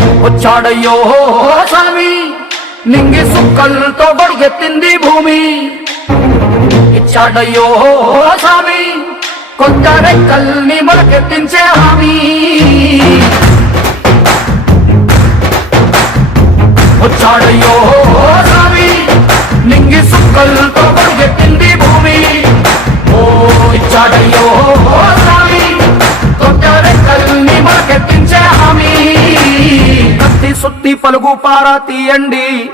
వచ్చాడయ్యో స్వామి నింగి సుక్కలతో గొడిగెత్తింది భూమి. ఇచ్చాడయ్యో స్వామి కొత్త రెక్కల్ని మొలకెత్తించే హామీ. వచ్చాడయ్యో స్వామి నింగి సుక్కలతో గొడిగెత్తింది భూమి. పలుగు పార తీయండి.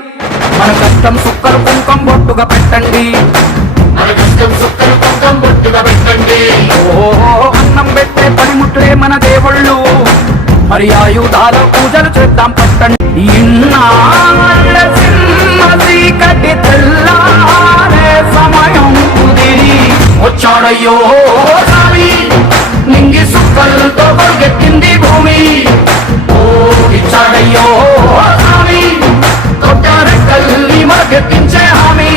మన కష్టం సుక్కలు కుంకం బొట్టుగా పెట్టండి. మన కష్టం సుక్కలు కుంకం బొట్టుగా పెట్టండి. ఓహో అన్నం పెట్టే పనిముట్లే మన దేవుళ్ళు. మరి ఆయుధాల పూజలు చేద్దాం పట్టండి. ఇన్నాళ్ళ చీకటి తెల్లారే సమయం కుదిరి. వచ్చాడయ్యో స్వామి నింగి సుక్కలతో పరిగెత్తింది భూమి. ఇచ్చాడయ్యో. హామీ. కొట్టారెక్కల్ని మనకెత్తించే హామీ.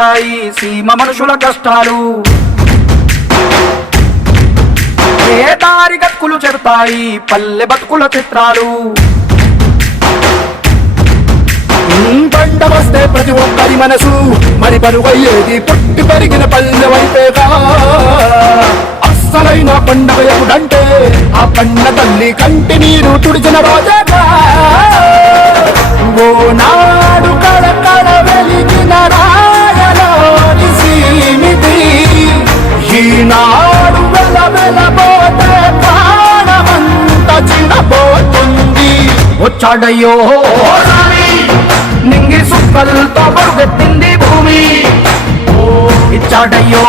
పోతాయి సీమ మనుషుల కష్టాలు. ఏ దారి గతుకులు చెడతాయి పల్లె బతుకుల చిత్రాలు. వస్తే ప్రతి ఒక్కరి మనసు మరి బరువయ్యేది పుట్టి పెరిగిన పల్లె వైపేగా అస్సలైన పండగ ఎప్పుడంటే ఆ పండ తల్లి కంటి నీరు తుడిచిన రోజగా. ఓ నాడు కడక ఈనాడు వెల వెలబోతే ప్రాణమంత చినబోతుంది వచ్చాడయ్యో నింగి సుక్కలతో పరుగెత్తింది భూమి. ఇచ్చాడయ్యో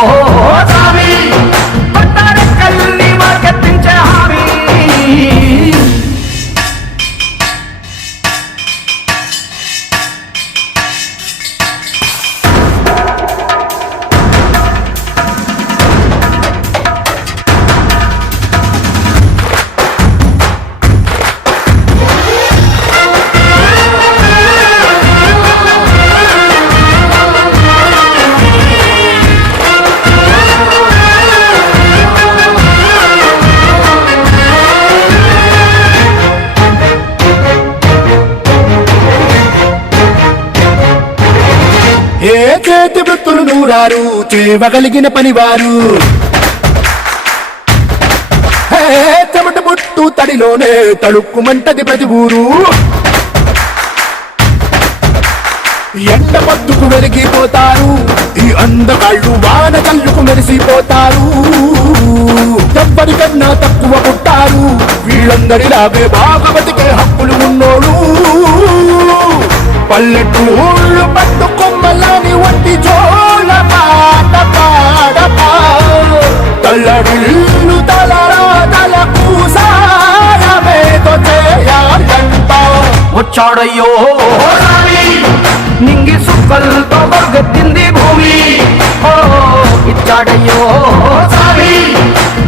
ప్రతి వృత్తులు నూరారు చేయగలిగిన పనివారు. చెమట బొట్టు తడిలోనే తడుక్కుమంటది ప్రతి ఊరు. ఎండ మద్దుకు వెలిగిపోతారు ఈ అందగాళ్ళు వాన కళ్ళుకు మెరిసిపోతారు. ఎవ్వరికన్నా తక్కువ పుట్టారు వీళ్ళందరిలాగే బాగా బతికే హక్కులు ఉన్నోడు. పల్లెటూరు పూలు పట్టుకొమ్మలాని ఒట్టి జోళ్ళ పాట పాడపా తల్లడిల్లు తలరా తల కూసారమేతో చేయాలంట వచ్చాడయ్యో నింగి సుక్కలతో మరుగెత్తింది భూమి. ఇచ్చాడయ్యో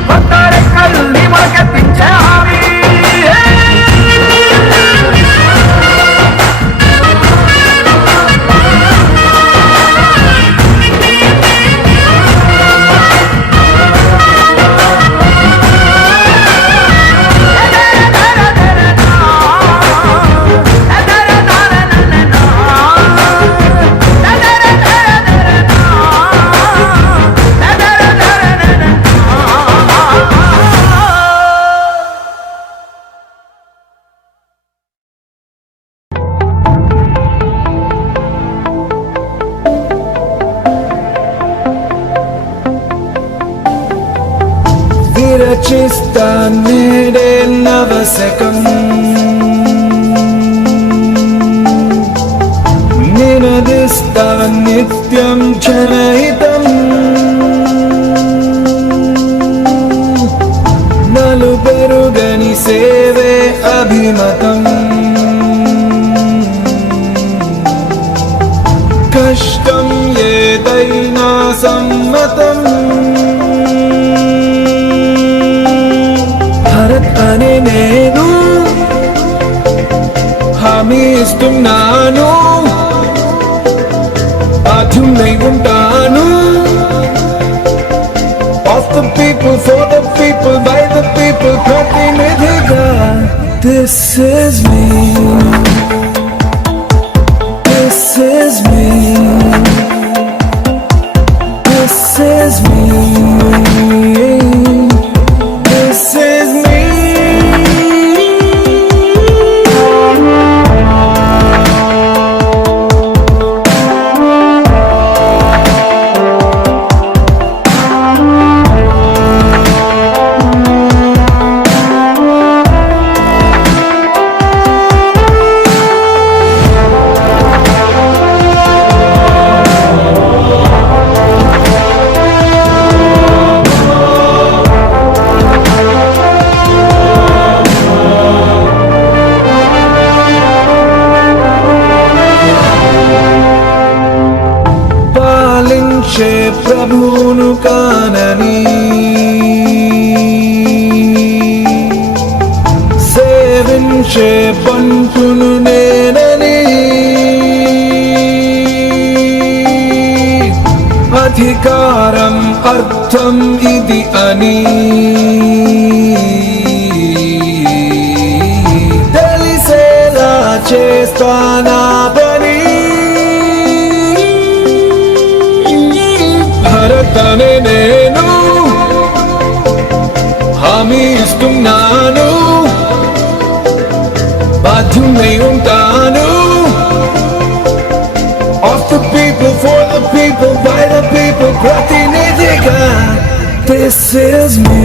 కొత్త రక్షిస్తా నేడే నవశకం నినదిస్తా నిత్యం జనహితం నలు సేవే అభిమతం. the people, for the people, by the people, प्रतिनिधि का This is me. ప్రభువును కానని. సేవించే పంటును నేనని. అధికారం అర్థం ఇది అని. తెలిసేలా చేస్తానా బాధ్యున్నై ఉంటాను of the people for the people by the people ప్రతినిధిగా దిస్ ఇస్ మీ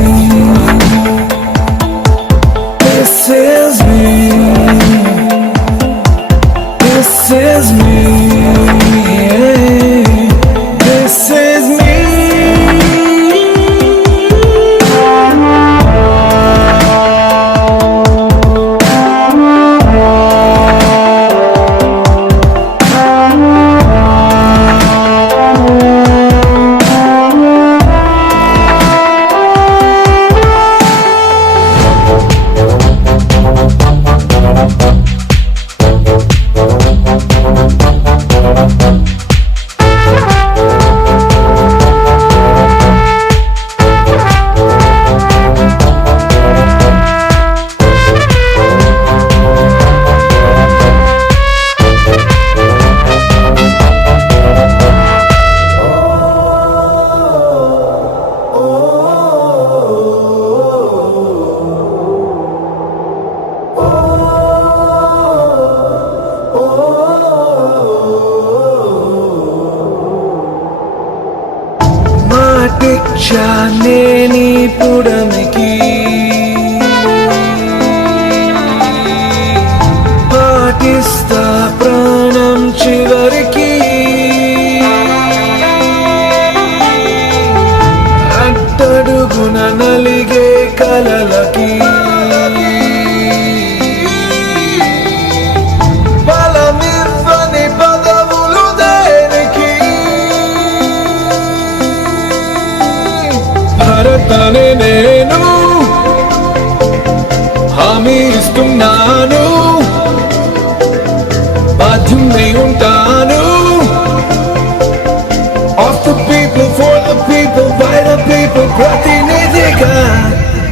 మాటిచ్చానే నేని పుడమికి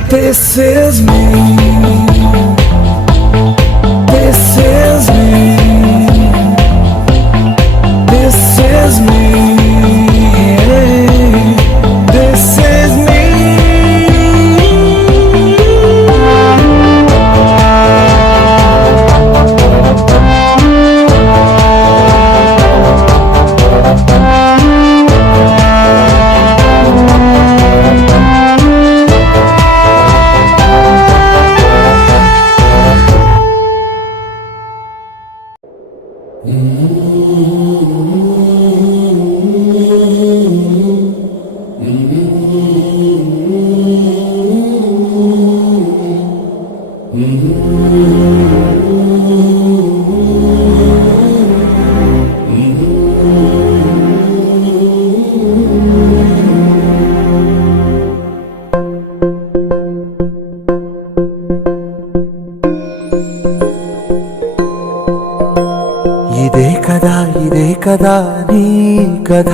This is me. ఇదే కదా ఇదే కదా నీ కథ.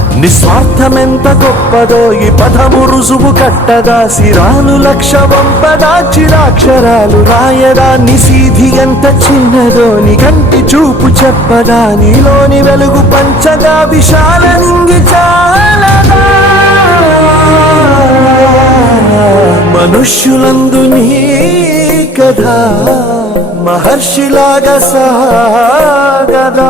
నిస్వార్థమెంత గొప్పదో ఈ పదము రుజువు కట్టదా సిరాలు లక్ష వంపదా చిరాక్షరాలు రాయదా నిసీధి ఎంత చిన్నదో నీ కంటి చూపు చెప్పదా నీలోని వెలుగు పంచగా విశాల నింగి చాలదా మనుష్యులందు నీ కథ మహర్షిలాగా సాగదా.